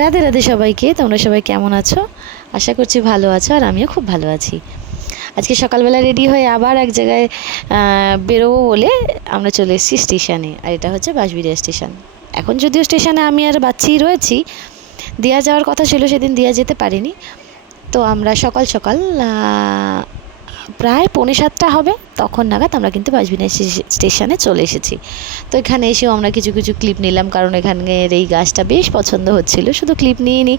রাধে রাধে সবাইকে। তোমরা সবাই কেমন আছো? আশা করছি ভালো আছো, আর আমিও খুব ভালো আছি। আজকে সকালবেলা রেডি হয়ে আবার এক জায়গায় বেরোবো বলে আমরা চলে এসেছি স্টেশনে, আর এটা হচ্ছে বাঁশবেড়িয়া স্টেশন। এখন যদিও স্টেশনে আমি আর বাচ্চিই রয়েছি, দিয়া যাওয়ার কথা ছিল, সেদিন দিয়া যেতে পারিনি। তো আমরা সকাল সকাল প্রায় 6:45 হবে তখন নাগাদ আমরা কিন্তু বাঁশবেড়িয়া স্টেশনে চলে এসেছি। তো এখানে এসেও আমরা কিছু কিছু ক্লিপ নিলাম, কারণ এখানের এই গাছটা বেশ পছন্দ হচ্ছিল। শুধু ক্লিপ নিয়ে নিই,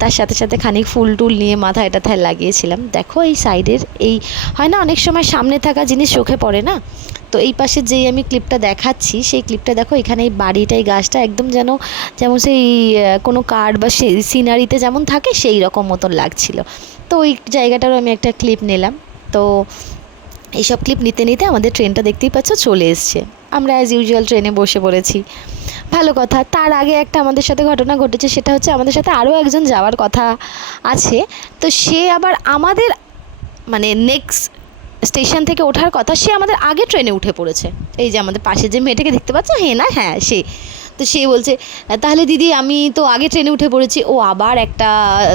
তার সাথে সাথে খানিক ফুল টুল নিয়ে মাথায় টাথায় লাগিয়েছিলাম। দেখো এই সাইডের এই হয় না, অনেক সময় সামনে থাকা জিনিস চোখে পড়ে না। তো এই পাশে যেই আমি ক্লিপটা দেখাচ্ছি, সেই ক্লিপটা দেখো, এখানে এই বাড়িটা, এই গাছটা একদম যেমন সেই কোনো কার্ড বা সেই সিনারিতে যেমন থাকে সেই রকম মতন লাগছিল। তো ওই জায়গাটারও আমি একটা ক্লিপ নিলাম। তো এইসব ক্লিপ নিতে নিতে আমাদের ট্রেনটা দেখতেই পাচ্ছ চলে এসছে। আমরা অ্যাজ ইউজুয়াল ট্রেনে বসে পড়েছি, ভালো কথা। তার আগে একটা আমাদের সাথে ঘটনা ঘটেছে, সেটা হচ্ছে আমাদের সাথে আরও একজন যাওয়ার কথা আছে। তো সে আবার আমাদের মানে নেক্সট স্টেশন থেকে ওঠার কথা, সে আমাদের আগে ট্রেনে উঠে পড়েছে। এই যে আমাদের পাশে যে মেয়েটাকে দেখতে পাচ্ছ, হ্যাঁ সে। তো সে বলছে, তাহলে দিদি আমি তো আগে ট্রেনে উঠে পড়েছি। ও আবার একটা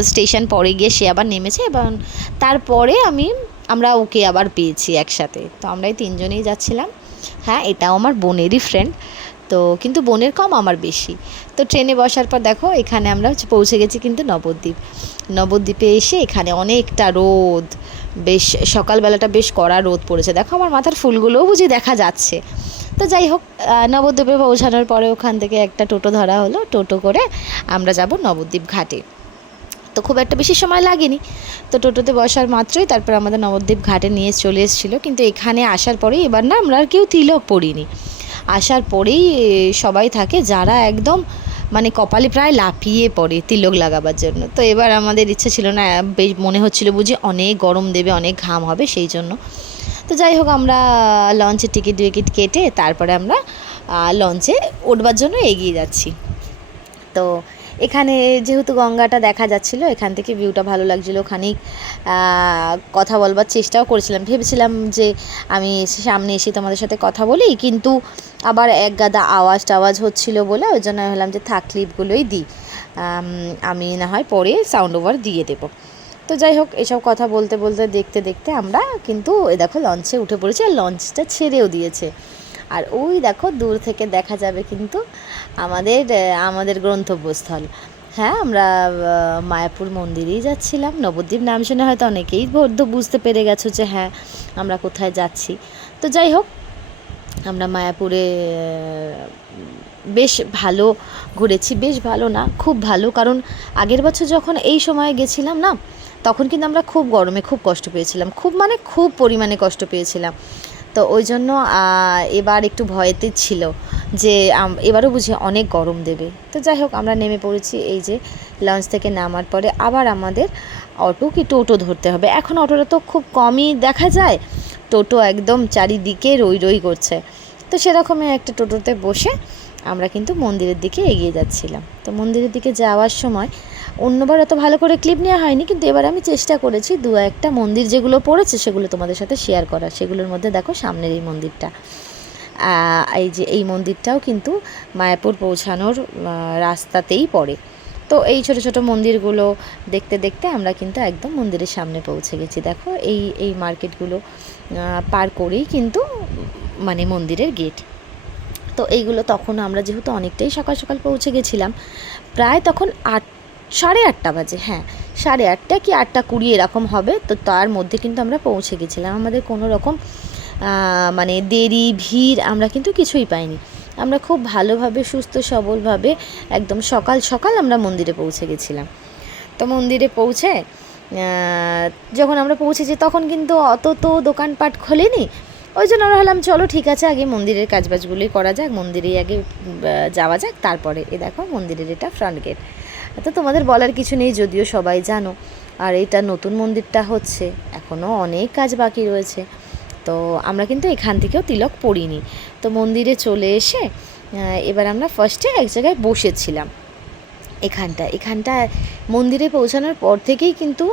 স্টেশন পরে গিয়ে সে আবার নেমেছে, এবং তারপরে আমরা ওকে আবার পেয়েছি একসাথে। তো আমরা এই তিনজনেই যাচ্ছিলাম। হ্যাঁ, এটাও আমার বোনেরই ফ্রেন্ড, তো কিন্তু বোনের কম আমার বেশি। তো ট্রেনে বসার পর দেখো এখানে আমরা পৌঁছে গেছি কিন্তু নবদ্বীপে এসে এখানে অনেকটা রোদ, বেশ সকালবেলাটা বেশ কড়া রোদ পড়েছে। দেখো আমার মাথার ফুলগুলোও বুঝি দেখা যাচ্ছে। তো যাই হোক, নবদ্বীপে পৌঁছানোর পরে ওখান থেকে একটা টোটো ধরা হলো। টোটো করে আমরা যাব নবদ্বীপ ঘাটে। তো খুব একটা বেশি সময় লাগেনি। তো টোটোতে বসার মাত্রই তারপর আমাদের নবদ্বীপ ঘাটে নিয়ে চলে এসেছিলো। কিন্তু এখানে আসার পরেই এবার না, আমরা আর কেউ তিলক পড়িনি। আসার পরেই সবাই থাকে যারা একদম মানে কপালে প্রায় লাফিয়ে পড়ে তিলক লাগাবার জন্য। তো এবার আমাদের ইচ্ছে ছিল না, বেশ মনে হচ্ছিল বুঝি অনেক গরম দেবে, অনেক ঘাম হবে, সেই জন্য। তো যাই হোক, আমরা লঞ্চের টিকিট কেটে তারপরে আমরা লঞ্চে উঠবার জন্য এগিয়ে যাচ্ছি। তো এখানে যেহেতু গঙ্গাটা দেখা যাচ্ছিল, এখান থেকে ভিউটা ভালো লাগছিলো। খানিক কথা বলবার চেষ্টাও করেছিলাম, ভেবেছিলাম যে আমি সামনে এসে তোমাদের সাথে কথা বলি, কিন্তু আবার এক গাদা আওয়াজ হচ্ছিল বলে ওই জন্য ভাবলাম যে থাক, ক্লিপগুলোই দিই, আমি না হয় পরে সাউন্ড ওভার দিয়ে দেবো। তো যাই হোক, এসব কথা বলতে বলতে দেখতে দেখতে আমরা কিন্তু দেখো লঞ্চে উঠে পড়েছি, আর লঞ্চটা ছেড়েও দিয়েছে। আর ওই দেখো দূর থেকে দেখা যাবে কিন্তু আমাদের গন্তব্যস্থল। হ্যাঁ, আমরা মায়াপুর মন্দিরেই যাচ্ছিলাম। নবদ্বীপ নাম শুনে হয়তো অনেকেই বুঝতে পেরে গেছো যে হ্যাঁ, আমরা কোথায় যাচ্ছি। তো যাই হোক, আমরা মায়াপুরে বেশ ভালো ঘুরেছি। বেশ ভালো না, খুব ভালো। কারণ আগের বছর যখন এই সময়ে গেছিলাম না, তখন কিন্তু আমরা খুব গরমে খুব কষ্ট পেয়েছিলাম, খুব পরিমাণে কষ্ট পেয়েছিলাম। তো ওই জন্য এবার একটু ভয়েতে ছিল যে এবারও বুঝি অনেক গরম দেবে। তো যাই হোক, আমরা নেমে পড়েছি। এই যে লঞ্চ থেকে নামার পরে আবার আমাদের টোটো ধরতে হবে। এখন অটোটা তো খুব কমই দেখা যায়, টোটো একদম চারিদিকে রই করছে। তো সেরকমই একটা টোটোতে বসে আমরা কিন্তু মন্দিরের দিকে এগিয়ে যাচ্ছিলাম। তো মন্দিরের দিকে যাওয়ার সময় অন্যবার অত ভালো করে ক্লিপ নেওয়া হয়নি, কিন্তু এবার আমি চেষ্টা করেছি দু একটা মন্দির যেগুলো পড়েছে সেগুলো তোমাদের সাথে শেয়ার করার। সেগুলোর মধ্যে দেখো সামনের এই মন্দিরটা, এই যে এই মন্দিরটাও কিন্তু মায়াপুর পৌঁছানোর রাস্তাতেই পড়ে। তো এই ছোট ছোট মন্দিরগুলো দেখতে দেখতে আমরা কিন্তু একদম মন্দিরের সামনে পৌঁছে গেছি। দেখো এই মার্কেটগুলো পার করেই কিন্তু মানে মন্দিরের গেট। তো এইগুলো তখন আমরা যেহেতু অনেকটাই সকাল সকাল পৌঁছে গেছিলাম, প্রায় তখন 8:30 বাজে। হ্যাঁ, 8:30 কি 8:20 এরকম হবে। তো তার মধ্যে কিন্তু আমরা পৌঁছে গেছিলাম। আমাদের কোনো রকম মানে দেরি ভিড় আমরা কিন্তু কিছুই পাইনি। আমরা খুব ভালোভাবে সুস্থ সবলভাবে একদম সকাল সকাল আমরা মন্দিরে পৌঁছে গেছিলাম। তো মন্দিরে পৌঁছে যখন আমরা পৌঁছেছি তখন কিন্তু অত তো দোকানপাট খোলেনি। ওই জন্য আমরা ভাবলাম চলো ঠিক আছে, আগে মন্দিরের কাজবাজগুলোই করা যাক, মন্দিরেই আগে যাওয়া যাক, তারপরে। দেখো মন্দিরের এটা ফ্রন্ট গেট। তো তোমাদের বলার কিছু নেই, যদিও সবাই জানো। আর এটা নতুন মন্দিরটা হচ্ছে, এখনও অনেক কাজ বাকি রয়েছে। তো আমরা কিন্তু এখান থেকেও তিলক পড়িনি। তো মন্দিরে চলে এসে এবার আমরা ফার্স্টে এক জায়গায় বসেছিলাম। এখানটা মন্দিরে পৌঁছানোর পর থেকেই কিন্তু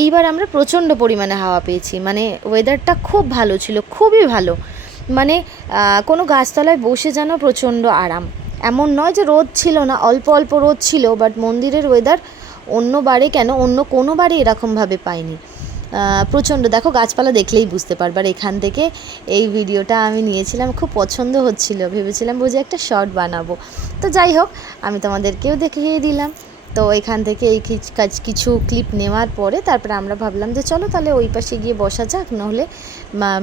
এইবার আমরা প্রচণ্ড পরিমাণে হাওয়া পেয়েছি। মানে ওয়েদারটা খুব ভালো ছিল, খুবই ভালো। মানে কোনো গাছতলায় বসে যেন প্রচণ্ড আরাম। এমন নয় যে রোদ ছিল না, অল্প অল্প রোদ ছিল, বাট মন্দিরের ওয়েদার অন্য বারে কেন অন্য কোনো বারে এরকমভাবে পাইনি। প্রচণ্ড, দেখো গাছপালা দেখলেই বুঝতে পারবে। আর এখান থেকে এই ভিডিওটা আমি নিয়েছিলাম, খুব পছন্দ হচ্ছিল, ভেবেছিলাম বুঝে একটা শর্ট বানাবো। তো যাই হোক, আমি তোমাদেরকেও দেখিয়ে দিলাম। তো এখান থেকে এই কিছু ক্লিপ নেওয়ার পরে তারপরে আমরা ভাবলাম যে চলো তাহলে ওই পাশে গিয়ে বসা যাক, নাহলে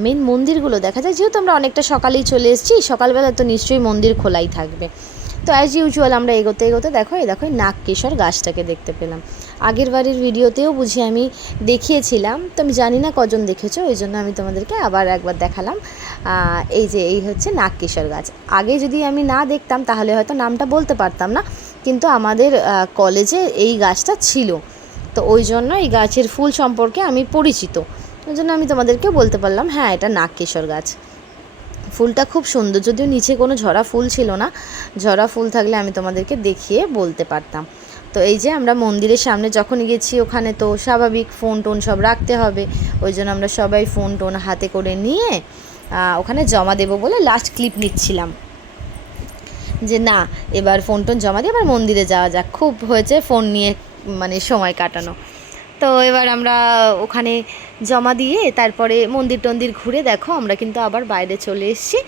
মেন মন্দিরগুলো দেখা যায়। যেহেতু আমরা অনেকটা সকালেই চলে এসেছি, সকালবেলা তো নিশ্চয়ই মন্দির খোলাই থাকবে। তো অ্যাজ ইউজুয়াল আমরা এগোতে এগোতে দেখো এই নাগকেশর গাছটাকে দেখতে পেলাম। আগের বারের ভিডিওতেও বুঝি আমি দেখিয়েছিলাম, তো আমি জানি না কজন দেখেছো, ওই জন্য আমি তোমাদেরকে আবার একবার দেখালাম। এই হচ্ছে নাগকেশর গাছ। আগে যদি আমি না দেখতাম তাহলে হয়তো নামটা বলতে পারতাম না, কিন্তু আমাদের কলেজে এই গাছটা ছিল, তো ওই জন্য এই গাছের ফুল সম্পর্কে আমি পরিচিত, ওই জন্য আমি তোমাদেরকে বলতে পারলাম হ্যাঁ এটা নাগকেশর গাছ। ফুলটা খুব সুন্দর, যদিও নিচে কোনো ঝরা ফুল ছিল না, ঝরা ফুল থাকলে আমি তোমাদেরকে দেখিয়ে বলতে পারতাম। তো এই যে আমরা মন্দিরের সামনে যখন গেছি, ওখানে তো স্বাভাবিক ফোন টোন সব রাখতে হবে, ওই জন্য আমরা সবাই ফোন টোন হাতে করে নিয়ে ওখানে জমা দেবো বলে লাস্ট ক্লিপ নিচ্ছিলাম, যে না এবার ফোন টোন জমা দিয়ে এবার মন্দিরে যাওয়া যাক, খুব হয়েছে ফোন নিয়ে মানে সময় কাটানো। তো এবার আমরা ওখানে জমা দিয়ে তারপরে মন্দির টন্দির ঘুরে দেখো আমরা কিন্তু আবার বাইরে চলে এসেছি।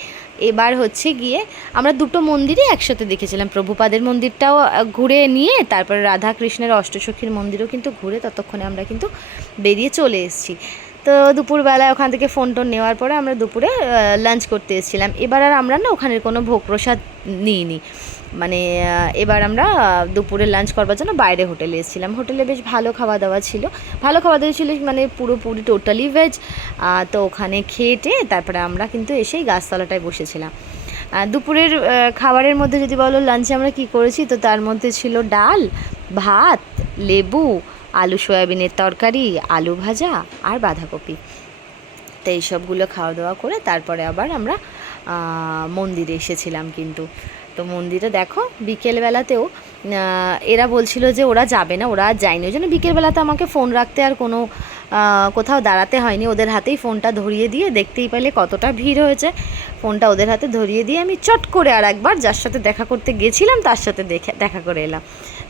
এবার হচ্ছে গিয়ে আমরা দুটো মন্দিরই একসাথে দেখেছিলাম, প্রভুপাদের মন্দিরটাও ঘুরে নিয়ে তারপরে রাধা কৃষ্ণের অষ্টসখীর মন্দিরও কিন্তু ঘুরে ততক্ষণে আমরা কিন্তু বেরিয়ে চলে এসেছি। তো দুপুরবেলায় ওখান থেকে ফোন টোন নেওয়ার পরে আমরা দুপুরে লাঞ্চ করতে এসেছিলাম। এবার আর আমরা না ওখানের কোনো ভোগ প্রসাদ নিইনি, মানে এবার আমরা দুপুরে লাঞ্চ করবার জন্য বাইরে হোটেলে এসেছিলাম। হোটেলে বেশ ভালো খাওয়া দাওয়া ছিল, মানে পুরোপুরি টোটালি ভেজ। তো ওখানে খেয়ে তারপরে আমরা কিন্তু এসেই গাছতলাটায় বসেছিলাম। দুপুরের খাবারের মধ্যে যদি বলো লাঞ্চে আমরা কি করেছি, তো তার মধ্যে ছিল ডাল, ভাত, লেবু, আলু সয়াবিনের তরকারি, আলু ভাজা আর বাঁধাকপি। তো এইসবগুলো খাওয়া দাওয়া করে তারপরে আবার আমরা মন্দিরে এসেছিলাম কিন্তু। তো মন্দিরে দেখো বিকেলবেলাতেও এরা বলছিল যে ওরা যাবে না, ওরা আর যায়নি, ওই জন্য বিকেলবেলাতে আমাকে ফোন রাখতে আর কোনো কোথাও দাঁড়াতে হয়নি, ওদের হাতেই ফোনটা ধরিয়ে দিয়ে, দেখতেই পেলে কতটা ভিড় হয়েছে, ফোনটা ওদের হাতে ধরিয়ে দিয়ে আমি চট করে আর একবার যার সাথে দেখা করতে গেছিলাম তার সাথে দেখা করে এলাম।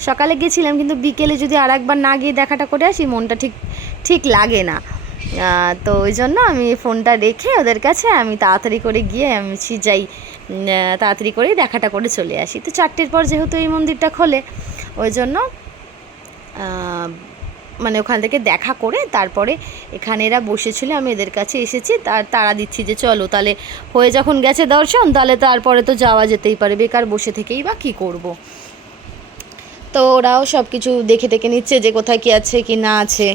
সকালে গেছিলাম কিন্তু বিকেলে যদি আর একবার না গিয়ে দেখাটা করে আসি মনটা ঠিক লাগে না। তো ওই জন্য আমি ফোনটা রেখে ওদের কাছে আমি তাড়াতাড়ি করে গিয়ে আমি যাই, তাড়াতাড়ি করেই দেখাটা করে চলে আসি। তো 4টের পর যেহেতু এই মন্দিরটা খোলে, ওই জন্য মানে ওখান থেকে দেখা করে তারপরে এখানে এরা বসেছিল, আমি এদের কাছে এসেছি, তারা দিচ্ছি যে চলো তাহলে হয়ে যখন গেছে দর্শন তাহলে তারপরে তো যাওয়া যেতেই পারে, বেকার বসে থেকেই বা কী করব। তো ওরাও সব কিছু দেখে নিচ্ছে যে কোথায় কী আছে কি না আছে।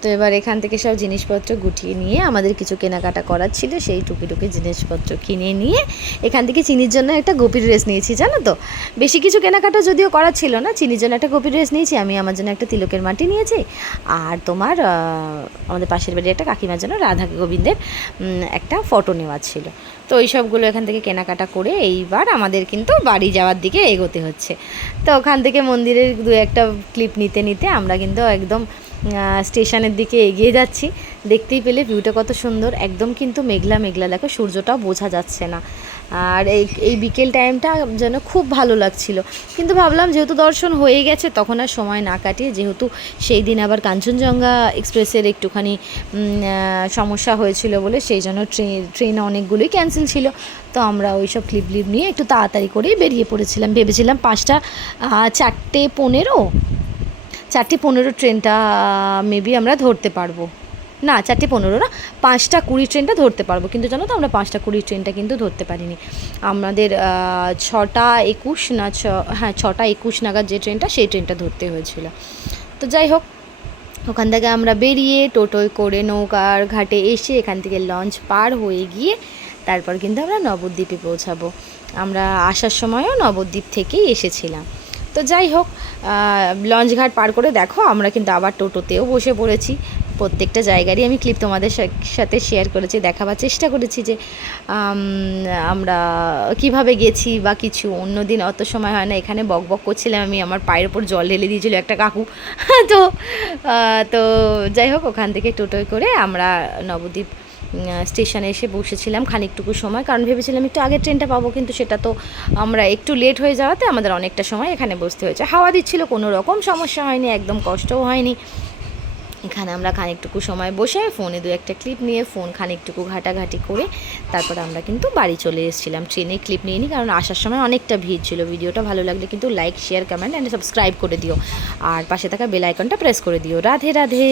তো এবার এখান থেকে সব জিনিসপত্র গুটিয়ে নিয়ে আমাদের কিছু কেনাকাটা করার ছিল, সেই টুকি জিনিসপত্র কিনে নিয়ে এখান থেকে চিনির জন্য একটা গোপী ড্রেস নিয়েছি, জানো তো। বেশি কিছু কেনাকাটা যদিও করার ছিল না, চিনির জন্য একটা গোপী ড্রেস নিয়েছি, আমি আমার জন্য একটা তিলকের মাটি নিয়েছি, আর তোমার আমাদের পাশের বাড়ির একটা কাকিমার জন্য রাধা গোবিন্দের একটা ফটো নেওয়া ছিল। তো ওই সবগুলো এখান থেকে কেনাকাটা করে এইবার আমাদের কিন্তু বাড়ি যাওয়ার দিকে এগোতে হচ্ছে। তো ওখান থেকে মন্দিরের 2-1টা ক্লিপ নিতে আমরা কিন্তু একদম স্টেশনের দিকে এগিয়ে যাচ্ছি। দেখতেই পেলে ভিউটা কত সুন্দর, একদম কিন্তু মেঘলা দেখো, সূর্যটাও বোঝা যাচ্ছে না, আর এই বিকেল টাইমটা যেন খুব ভালো লাগছিল। কিন্তু ভাবলাম যেহেতু দর্শন হয়ে গেছে তখন আর সময় না কাটিয়ে, যেহেতু সেই দিন আবার কাঞ্চনজঙ্ঘা এক্সপ্রেসের একটুখানি সমস্যা হয়েছিল বলে সেই জন্য ট্রেন অনেকগুলোই ক্যান্সেল ছিল। তো আমরা ওই সব ক্লিপ নিয়ে একটু তাড়াতাড়ি করেই বেরিয়ে পড়েছিলাম, ভেবেছিলাম 4:15 ট্রেনটা মেবি আমরা ধরতে পারবো, না 4:15 না 5:20 ট্রেনটা ধরতে পারবো, কিন্তু জানো তো আমরা 5:20 ট্রেনটা কিন্তু ধরতে পারিনি। আমাদের 6:21 না 6:21 নাগাদ যে ট্রেনটা, সেই ট্রেনটা ধরতে হয়েছিল। তো যাই হোক, ওখান থেকে আমরা বেরিয়ে টোটোয় করে নৌকার ঘাটে এসে এখান থেকে লঞ্চ পার হয়ে গিয়ে তারপর কিন্তু আমরা নবদ্বীপে পৌঁছাবো। আমরা আসার সময়ও নবদ্বীপ থেকেই এসেছিলাম। তো যাই হোক, লঞ্চ ঘাট পার করে দেখো আমরা কিন্তু আবার টোটোতেও বসে পড়েছি। প্রত্যেকটা জায়গারই আমি ক্লিপ তোমাদের সাথে শেয়ার করেছি, দেখাবার চেষ্টা করেছি যে আমরা কিভাবে গেছি বা কিছু। অন্যদিন অত সময় হয় না, এখানে বক করছিলাম আমি, আমার পায়ের ওপর জল ঢেলে দিয়েছিল একটা কাকু। তো যাই হোক, ওখান থেকে টোটোয় করে আমরা নবদ্বীপ স্টেশনে এসে বসেছিলাম খানিকটুকু সময়, কারণ ভেবেছিলাম একটু আগের ট্রেনটা পাবো, কিন্তু সেটা তো আমরা একটু লেট হয়ে যাওয়াতে আমাদের অনেকটা সময় এখানে বসতে হয়েছে। হাওয়া দিচ্ছিল, কোনো রকম সমস্যা হয়নি, একদম কষ্টও হয়নি। এখানে আমরা খানিকটুকু সময় বসে ফোনে দু একটা ক্লিপ নিয়ে ফোন খানিকটুকু ঘাটাঘাটি করে তারপরে আমরা কিন্তু বাড়ি চলে এসেছিলাম। ট্রেনে ক্লিপ নিয়ে নিই, কারণ আসার সময় অনেকটা ভিড় ছিল। ভিডিওটা ভালো লাগলে কিন্তু like, share, comment and subscribe করে দিও, আর পাশে থাকা বেল আইকনটা প্রেস করে দিও। রাধে রাধে।